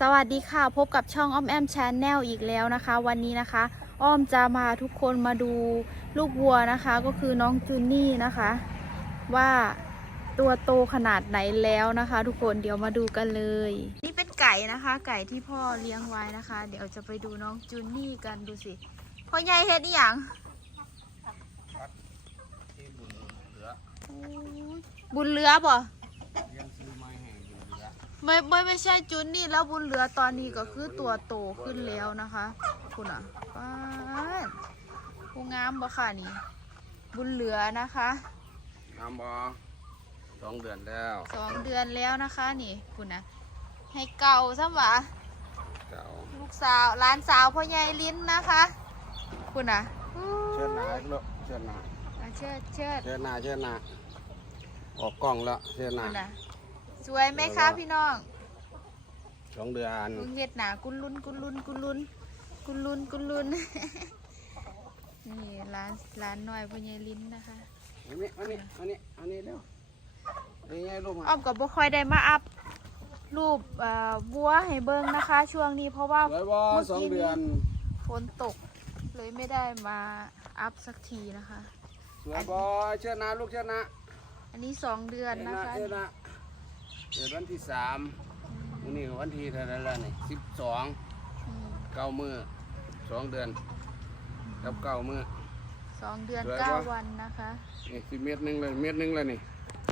สวัสดีค่ะ พบกับช่องอ้อมแอมชนแนลอีกแล้วนะคะ วันนี้นะคะ อ้อมจะมาทุกคนมาดูลูกวัวนะคะ ก็คือน้องจูนี่นะคะ ว่าตัวโตขนาดไหนแล้วนะคะ ทุกคนเดี๋ยวมาดูกันเลย นี่เป็นไก่นะคะ ไก่ที่พ่อเลี้ยงไว้นะคะ เดี๋ยวจะไปดูน้องจูนี่กันดูสิพ่อใหญ่เฮ็ดอหย่างที่บุญเหลือบุ ไม่ไม่ไม่ใช่จุนนี่แล้วบุญเหลือตอนนี้ก็คือตัวโตขึ้นแล้วนะคะ คุณอะป้าดผู้งามบ่ค่ะนี่ บุญเหลือนะคะน้ำบอสองเดือนแล้วสองเดือนแล้วนะคะ นี่คุณนะให้เก่าซะหวะเก่าลูกสาวหลานสาวพ่อใหญ่ลิ้นนะคะ คุณอะเชิดหน้าลูกเชิดหน้าอะเชิดเชิดเชิดหน้าเชิดหน้าออกกล้องแล้วเชิดหน้าคุณอะ สวยไหมคะพี่น้องสองเดือนมึงเฮ็ดหนากุนลุนกุนลุนกุนลุนกุนลุนกุนลุนนี่ร้านร้านน้อยพ่อใหญ่ลิ้นนะคะอันนี้อันนี้อันนี้อันนี้เร็วนี่ไงลูกอ้อมกับบ่ค่อยได้มาอัพรูปเอ่อวัวให้เบิ่งนะคะ ช่วงนี้เพราะว่าสวยบอสองเดือนฝนตก เลยไม่ได้มาอัพสักทีนะคะสวยบอเชิดหน้าลูกเชิดหน้าอันนี้สองเดือนนะคะ เชิดหน้าเดือนวันที่สามวันนี้ก็วันที่เท่าไหรแล้วนี่สิบสองอืมเก้ามือสองเดือนกับเก้ามือ สองเดือนสวยปะ เก้าวันนะคะนี่สิเมตรหนึ่งเลยเมตรหนึ่งเลยนี่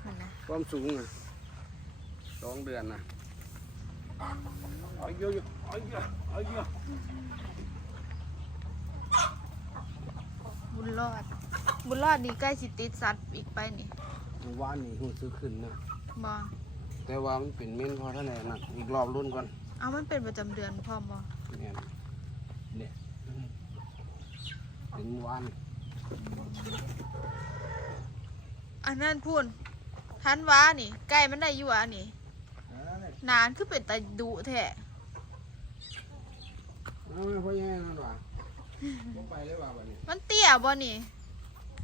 นั่นนะความสูงอะสองเดือนนะเอาเยอะอยู่เอาเยอะเอาเยอะบุญรอด บุญรอดนี่ใกล้สิติดสัตว์อีกไปนี่เมื่อวานนี่หูซื้อขึ้นนะบอ แต่ว่ามันเป็นเม้นพอเท่าไหร่นะอีกรอบรุ่นก่อนเอามันเป็นประจำเดือนพร้อมบอเนี่ยเนี่ยเป็นเมื่อวานอันนั้นพูนทันว้านี่ใกล้มันได้อยู่อะนี่นานคือเป็นตาดุแท้เอาไม่พอยังไงนั่นวะบ่ไปเลยว่ะวันนี้มันเตี้ยบ่นี่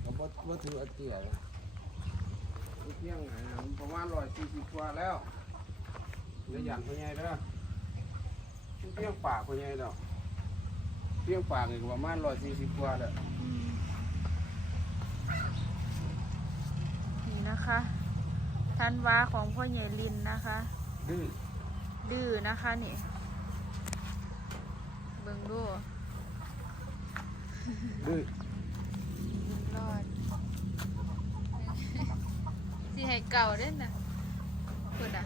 เราบ่บ่ถืออาเจียเลย เที่ยงไหนนะมันประมาณร้อยสี่สิบกว่าแล้วเดี๋ยวยันพอยังไงเด้อเที่ยงปากพอยังไงดอกเที่ยงปากอีกประมาณร้อยสี่สิบกว่าแล้วนี่นะคะทันว้าของพ่อใหญ่ลินนะคะ ดื้อดื้อนะคะนี่เบิ่งดูดื้อรอด สิให้ เก่าเด้นนะพูดอะ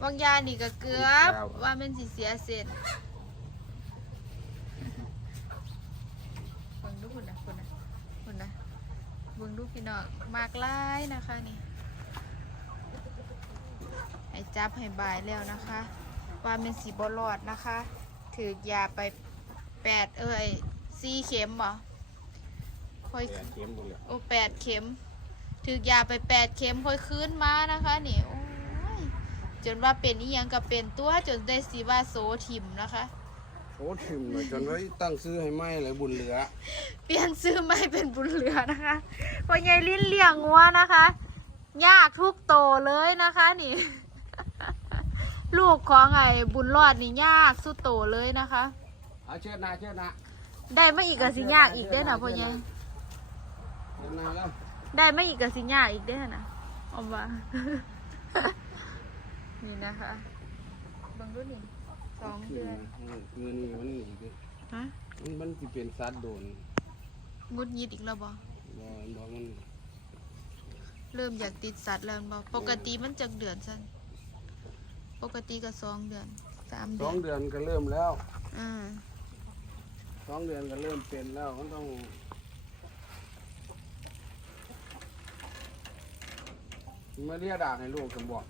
บางยานี่ก็เกือบว่ามันสิเสียเสร็จเบิ่งดูคุณนะคุณนะคุณนะเบิ่งดูพี่น้องมากหลายนะคะนี่ให้จับให้บายแล้วนะคะ ว่าเป็นสีบอลอดนะคะ ถือยาไปแปดเอ้ยสี่เข็มบ่ค่อยแกนเกมหมดเลยโอ้แปดเข็ม ถือยาไปแปดเข็มค่อยคืนมานะคะนี่โอ้ยจนว่าเป็นอีหยังกับเป็นตัวจนได้สีว่าโซทิมนะคะ โอ้ถิ่มเลยจนไว้ตั้งซื้อให้ไหมเลยบุญเหลือ เปลี่ยนซื้อไม่เป็นบุญเหลือนะคะพ่อใหญ่ลิ้นเลี้ยงวัวนะคะ ยากทุกโตเลยนะคะนี่ ลูกของไอ้บุญรอดนี่ยากสุดโตเลยนะคะ เอาเชิดหน้าเชิดหน้าได้ไม่อีกกับสิยากอีกเด้อนะพ่อใหญ่เชิดหน้าแล้ว ได้ไม่อีกกับสิยากอีกเด้อนะออมว่านี่นะคะเบังดูนี่สองเดือนเงินนี่มันหนีดิฮะมันมันสิเป็นสัตว์โดนงุดยิดอีกแล้วบ่บ่บ่มันเริ่มอยากติดสัตว์แล้วบ่ปกติมันจักเดือนสั้นปกติก็สองเดือนสามสเดือองนเดือนก็เริ่มแล้วอ่า สองเดือนก็เริ่มเป็นแล้วมันต้อง มาเรียดากให้ลูกกันบอก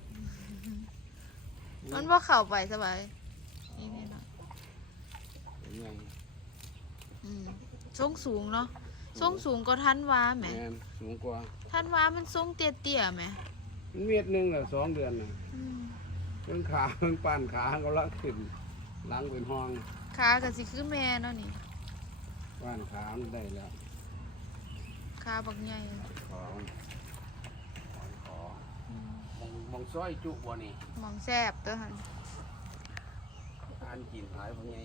มันว่าเข้าไปสบายนี่นี่เนาะเป็นไงอืมทรงสูงเนาะทรงสูงก็ทันว้าแหมแม่นสูงกว่าทันว้ามันทรงเตี้ยๆแหมมันเม็ดหนึงแหละสองเดือนน่ะอืมเป็นขาเป็นปานขาก็ลักขึ้นหลังเป็นห้องขาก็สิคือแม่เนาะนี่ปานขามันได้แล้วขาบักใหญ่ของขอ อืม มองม มอง ซอยจุบ่นี่มองแซบตัวหันอ่านกินหลายพ่อใหญ่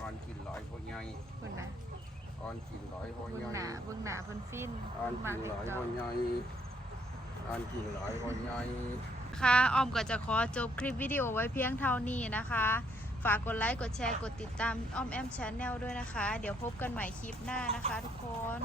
อ่านกินหลายพ่อใหญ่คุณนะอ่านกินหลายพ่อเบื้ใหองญ่หน้าเบื้องหน้าเพิ่นฟินอ่านกินหลายพ่อใหญ่อ่านกินหลายพ่อใหญ่ค่ะออมก็จะขอจบคลิปวิดีโอไว้เพียงเท่านี้นะคะ ฝากกดไลค์กดแชร์กดติดตามอ้อมแอมช n แนลด้วยนะคะ เดี๋ยวพบกันใหม่คลิปหน้านะคะทุกคน